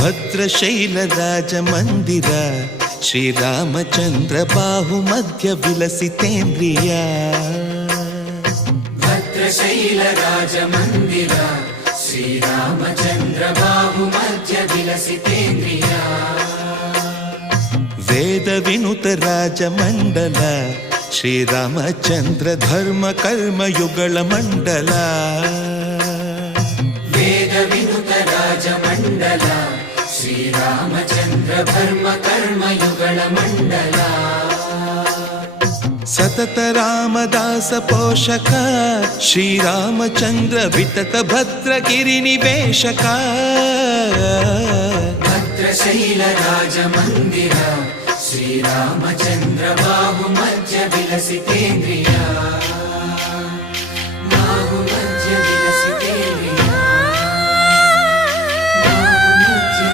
ಭದ್ರಶೈಲ ರಾಜ ಮಂದಿರ ಶ್ರೀರಾಮಚಂದ್ರ ಬಾಹು ಮಧ್ಯ ವಿಲಸಿತೇಂದ್ರಿಯ. ಭದ್ರಶೈಲ ರಾಜ ಮಂದಿರ ಶ್ರೀರಾಮಚಂದ್ರ ಬಾಹು ಮಧ್ಯ ವಿಲಸಿತೇಂದ್ರಿಯ. ವೇದ ವಿನುತ ರಾಜ ಮಂಡಲ ಶ್ರೀರಾಮಚಂದ್ರ ಧರ್ಮ ಕರ್ಮಯುಗಳ ಮಂಡಲ. ವೇದ ವಿನುತ ರಾಜ ಮಂಡಲ ಶ್ರೀರಾಮಚಂದ್ರ ಧರ್ಮ ಕರ್ಮಯುಗಳ ಮಂಡಲ. ಸತತ ರಾಮದಾಸ ಪೋಷಕ ಶ್ರೀರಾಮಚಂದ್ರ ವಿತತ ಭದ್ರಗಿರಿ ನಿವೇಶಕ. ಭದ್ರಶೈಲ ರಾಜ ಮಂದಿರ ಶ್ರೀರಾಮಚಂದ್ರ ಬಾಹು ಮಧ್ಯ ವಿಲಸಿತೇಂದ್ರಿಯ. ಬಾಹು ಮಧ್ಯ ವಿಲಸಿತೇಂದ್ರಿಯ.